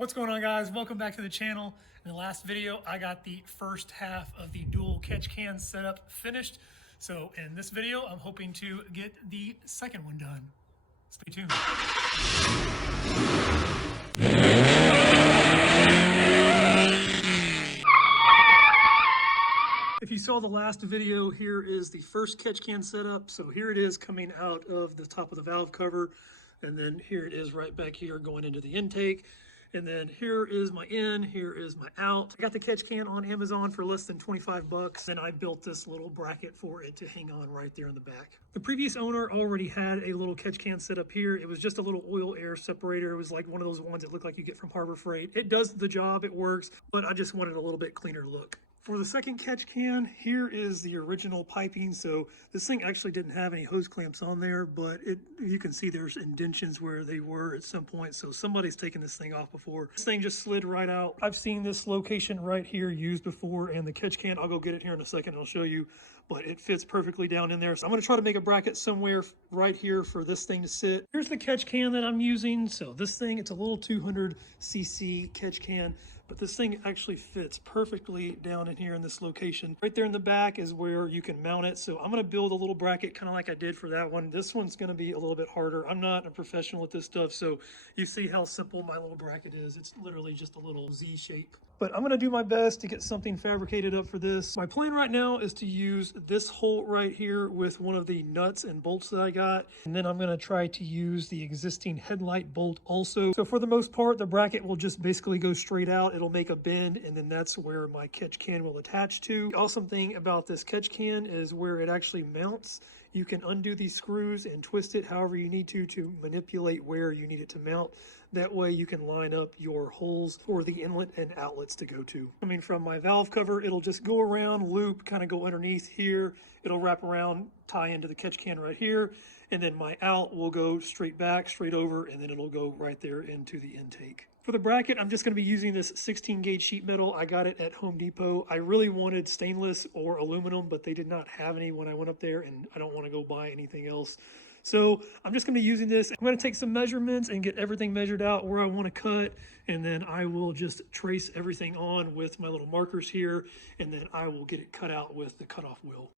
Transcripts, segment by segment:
What's going on, guys? Welcome back to the channel. In the last video, I got the first half of the dual catch can setup finished. So in this video, I'm hoping to get the second one done. Stay tuned. If you saw the last video, here is the first catch can setup. So here it is coming out of the top of the valve cover. And then here it is right back here going into the intake. And then here is my in, here is my out. I got the catch can on Amazon for less than 25 bucks. And I built this little bracket for it to hang on right there in the back. The previous owner already had a little catch can set up here. It was just a little oil air separator. It was like one of those ones that look like you get from Harbor Freight. It does the job, it works, but I just wanted a little bit cleaner look. For the second catch can, here is the original piping. So this thing actually didn't have any hose clamps on there, but you can see there's indentions where they were at some point. So somebody's taken this thing off before. This thing just slid right out. I've seen this location right here used before, and the catch can, I'll go get it here in a second and I'll show you, but it fits perfectly down in there. So I'm gonna try to make a bracket somewhere right here for this thing to sit. Here's the catch can that I'm using. So this thing, it's a little 200cc catch can, but this thing actually fits perfectly down in here in this location. Right there in the back is where you can mount it. So I'm gonna build a little bracket kind of like I did for that one. This one's gonna be a little bit harder. I'm not a professional at this stuff, so you see how simple my little bracket is. It's literally just a little Z shape. But I'm gonna do my best to get something fabricated up for this. My plan right now is to use this hole right here with one of the nuts and bolts that I got. And then I'm gonna try to use the existing headlight bolt also. So for the most part, the bracket will just basically go straight out. It'll make a bend, and then that's where my catch can will attach to. The awesome thing about this catch can is where it actually mounts. You can undo these screws and twist it however you need to manipulate where you need it to mount. That way you can line up your holes for the inlet and outlets to go to. Coming from my valve cover, it'll just go around, loop, kind of go underneath here. It'll wrap around, tie into the catch can right here. And then my out will go straight back, straight over, and then it'll go right there into the intake. For the bracket, I'm just going to be using this 16 gauge sheet metal. I got it at Home Depot. I really wanted stainless or aluminum, but they did not have any when I went up there, and I don't want to go buy anything else. So I'm just going to be using this. I'm going to take some measurements and get everything measured out where I want to cut, and then I will just trace everything on with my little markers here, and then I will get it cut out with the cutoff wheel.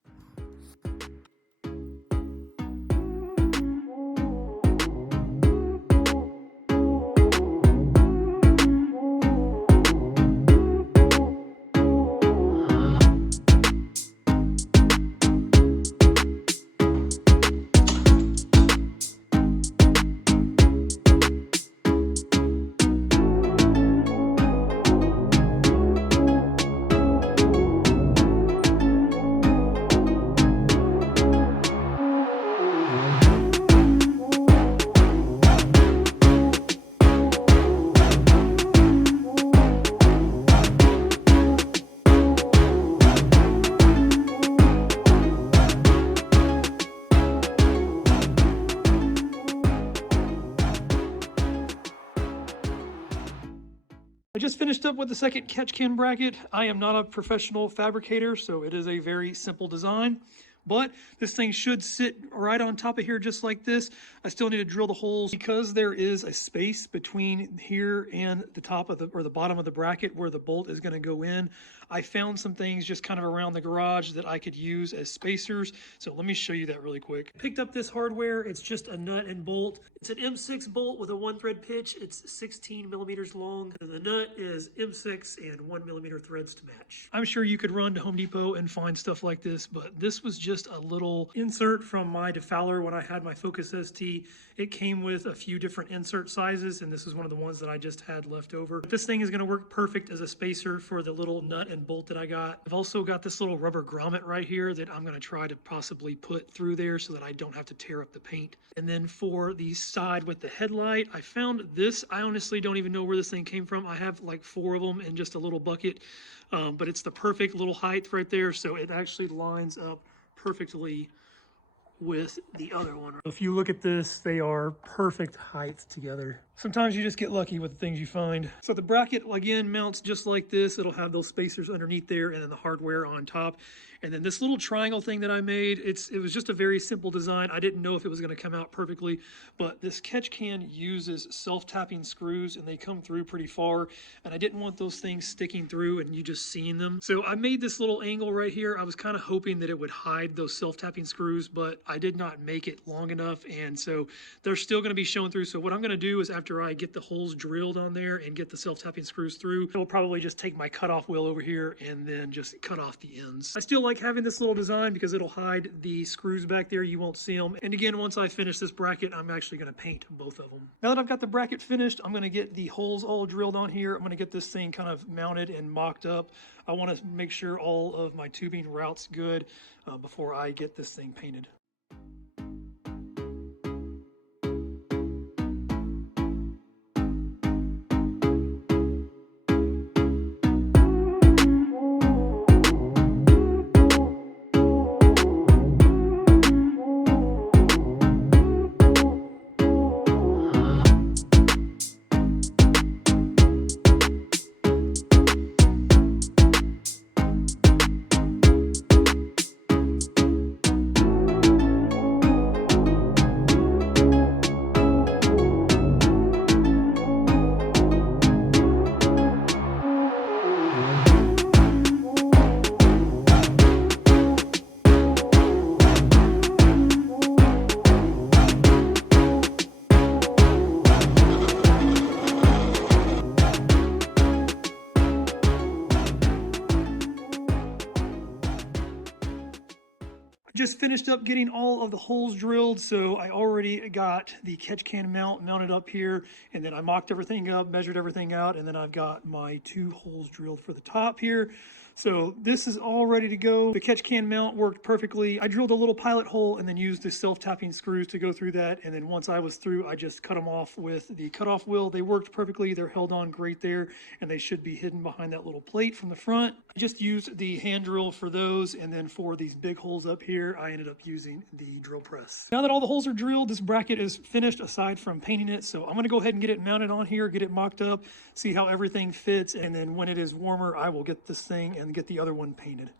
I just finished up with the second catch can bracket. I am not a professional fabricator, so it is a very simple design. But this thing should sit right on top of here just like this. I still need to drill the holes because there is a space between here and the top of the bottom of the bracket where the bolt is going to go in. I found some things just kind of around the garage that I could use as spacers. So let me show you that really quick. Picked up this hardware. It's just a nut and bolt. It's an M6 bolt with a 1-thread pitch. It's 16 millimeters long. And the nut is M6 and 1mm threads to match. I'm sure you could run to Home Depot and find stuff like this, but this was just a little insert from my Defouler when I had my Focus ST. It came with a few different insert sizes, and this is one of the ones that I just had left over. But this thing is going to work perfect as a spacer for the little nut and bolt that I got. I've also got this little rubber grommet right here that I'm going to try to possibly put through there so that I don't have to tear up the paint. And then for the side with the headlight, I found this. I honestly don't even know where this thing came from. I have like 4 of them in just a little bucket, but it's the perfect little height right there, so it actually lines up perfectly with the other one. If you look at this, they are perfect height together. Sometimes you just get lucky with the things you find. So the bracket, again, mounts just like this. It'll have those spacers underneath there and then the hardware on top. And then this little triangle thing that I made, it was just a very simple design. I didn't know if it was going to come out perfectly, but this catch can uses self-tapping screws and they come through pretty far. And I didn't want those things sticking through and you just seeing them. So I made this little angle right here. I was kind of hoping that it would hide those self-tapping screws, but I did not make it long enough. And so they're still going to be showing through. So what I'm going to do is after I get the holes drilled on there and get the self-tapping screws through, I'll probably just take my cutoff wheel over here and then just cut off the ends. I still like having this little design because it'll hide the screws back there. You won't see them. And again, once I finish this bracket, I'm actually going to paint both of them. Now that I've got the bracket finished, I'm going to get the holes all drilled on here. I'm going to get this thing kind of mounted and mocked up. I want to make sure all of my tubing routes good before I get this thing painted. Just finished up getting all of the holes drilled, so I already got the catch can mount mounted up here, and then I mocked everything up, measured everything out, and then I've got my 2 holes drilled for the top here. So this is all ready to go. The catch can mount worked perfectly. I drilled a little pilot hole and then used the self-tapping screws to go through that. And then once I was through, I just cut them off with the cutoff wheel. They worked perfectly. They're held on great there, and they should be hidden behind that little plate from the front. I just used the hand drill for those, and then for these big holes up here, I ended up using the drill press. Now that all the holes are drilled, this bracket is finished aside from painting it. So I'm gonna go ahead and get it mounted on here, get it mocked up, see how everything fits. And then when it is warmer, I will get this thing and get the other one painted.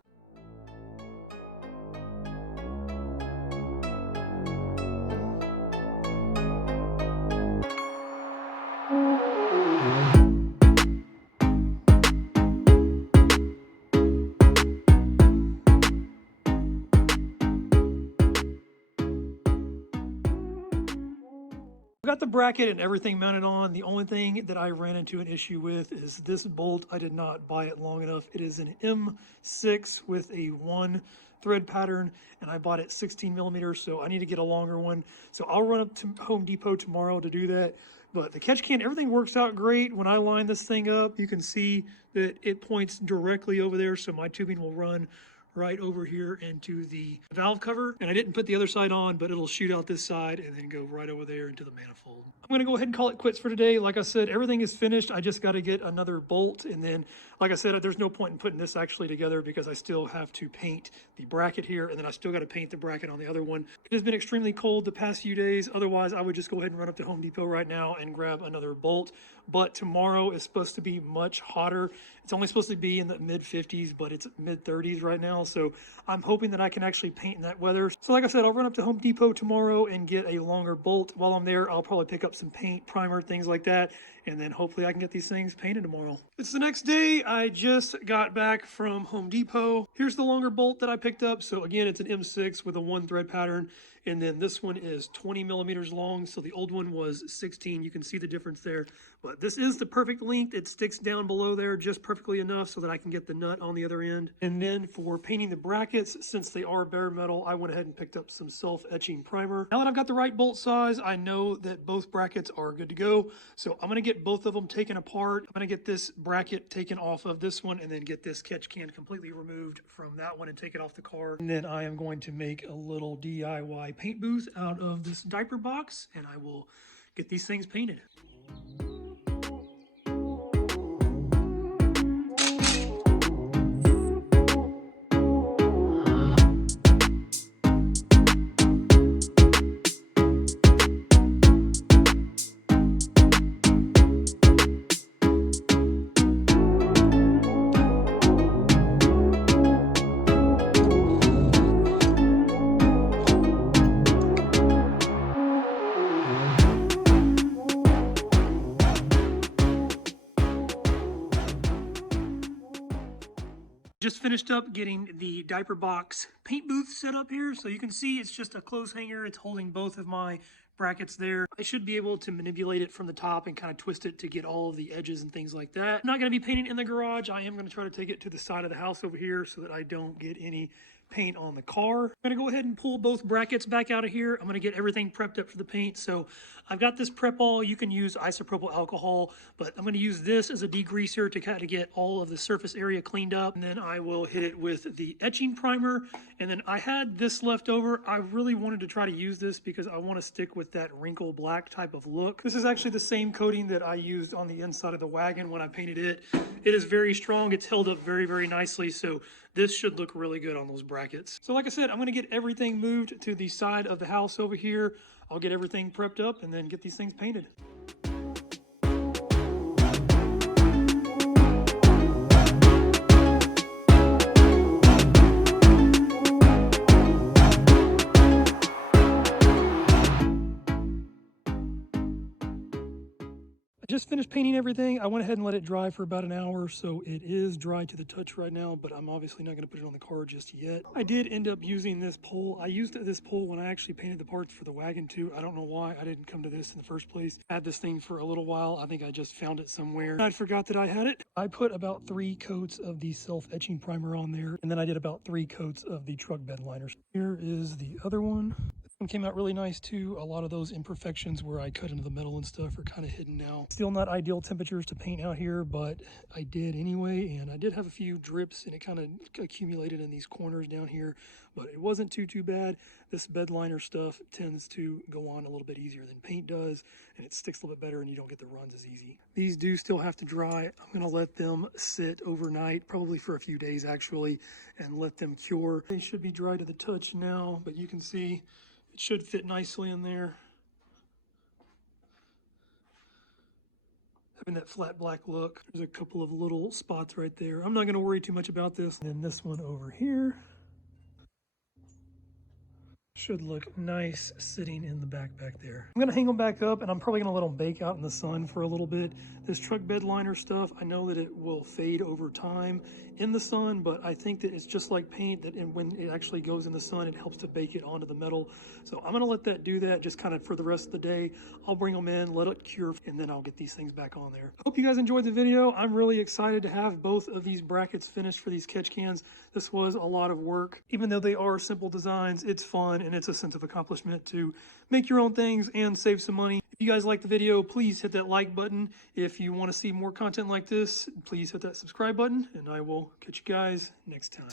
I got the bracket and everything mounted on. The only thing that I ran into an issue with is this bolt. I did not buy it long enough. It is an M6 with a 1 thread pattern, and I bought it 16 millimeters, so I need to get a longer one. So I'll run up to Home Depot tomorrow to do that. But the catch can, everything works out great. When I line this thing up, you can see that it points directly over there, so my tubing will run right over here into the valve cover. And I didn't put the other side on, but it'll shoot out this side and then go right over there into the manifold. I'm gonna go ahead and call it quits for today. Like I said, everything is finished. I just gotta get another bolt. And then, like I said, there's no point in putting this actually together because I still have to paint the bracket here, and then I still gotta paint the bracket on the other one. It has been extremely cold the past few days. Otherwise, I would just go ahead and run up to Home Depot right now and grab another bolt. But tomorrow is supposed to be much hotter. It's only supposed to be in the mid 50s, but it's mid 30s right now. So I'm hoping that I can actually paint in that weather. So like I said, I'll run up to Home Depot tomorrow and get a longer bolt. While I'm there, I'll probably pick up some paint, primer, things like that. And then hopefully I can get these things painted tomorrow. It's the next day. I just got back from Home Depot. Here's the longer bolt that I picked up. So again, it's an M6 with a 1 thread pattern. And then this one is 20 millimeters long. So the old one was 16. You can see the difference there. But this is the perfect length. It sticks down below there just perfectly enough so that I can get the nut on the other end. And then for painting the brackets, since they are bare metal, I went ahead and picked up some self-etching primer. Now that I've got the right bolt size, I know that both brackets are good to go. So I'm gonna get both of them taken apart. I'm gonna get this bracket taken off of this one and then get this catch can completely removed from that one and take it off the car. And then I am going to make a little DIY paint booth out of this diaper box, and I will get these things painted. Just finished up getting the diaper box paint booth set up here. So you can see it's just a clothes hanger. It's holding both of my brackets there. I should be able to manipulate it from the top and kind of twist it to get all of the edges and things like that. I'm not going to be painting in the garage. I am going to try to take it to the side of the house over here so that I don't get any paint on the car. I'm going to go ahead and pull both brackets back out of here. I'm going to get everything prepped up for the paint. So I've got this prep all. You can use isopropyl alcohol, but I'm going to use this as a degreaser to kind of get all of the surface area cleaned up. And then I will hit it with the etching primer. And then I had this left over. I really wanted to try to use this because I want to stick with that wrinkle black type of look. This is actually the same coating that I used on the inside of the wagon when I painted it. It is very strong. It's held up very, very nicely. So this should look really good on those brackets. So like I said, I'm going to get everything moved to the side of the house over here. I'll get everything prepped up and then get these things painted. I just finished painting everything. I went ahead and let it dry for about an hour, so it is dry to the touch right now, but I'm obviously not going to put it on the car just yet. I did end up using this pole. I used this pole when I actually painted the parts for the wagon too. I don't know why I didn't come to this in the first place. I had this thing for a little while. I think I just found it somewhere. I forgot that I had it. I put about 3 coats of the self-etching primer on there, and then I did about 3 coats of the truck bed liners. Here is the other one. Came out really nice too. A lot of those imperfections where I cut into the metal and stuff are kind of hidden now. Still not ideal temperatures to paint out here, but I did anyway, and I did have a few drips and it kind of accumulated in these corners down here, but it wasn't too bad. This bed liner stuff tends to go on a little bit easier than paint does, and it sticks a little bit better and you don't get the runs as easy. These do still have to dry. I'm going to let them sit overnight, probably for a few days actually, and let them cure. They should be dry to the touch now, but you can see it should fit nicely in there. Having that flat black look. There's a couple of little spots right there. I'm not going to worry too much about this. And then this one over here should look nice sitting in the back there. I'm going to hang them back up, and I'm probably going to let them bake out in the sun for a little bit. This truck bed liner stuff, I know that it will fade over time in the sun, but I think that it's just like paint, that when it actually goes in the sun, it helps to bake it onto the metal. So I'm going to let that do that just kind of for the rest of the day. I'll bring them in, let it cure, and then I'll get these things back on there. Hope you guys enjoyed the video. I'm really excited to have both of these brackets finished for these catch cans. This was a lot of work. Even though they are simple designs, it's fun and it's a sense of accomplishment to make your own things and save some money. If you guys like the video, please hit that like button. If you want to see more content like this, please hit that subscribe button, and I will catch you guys next time.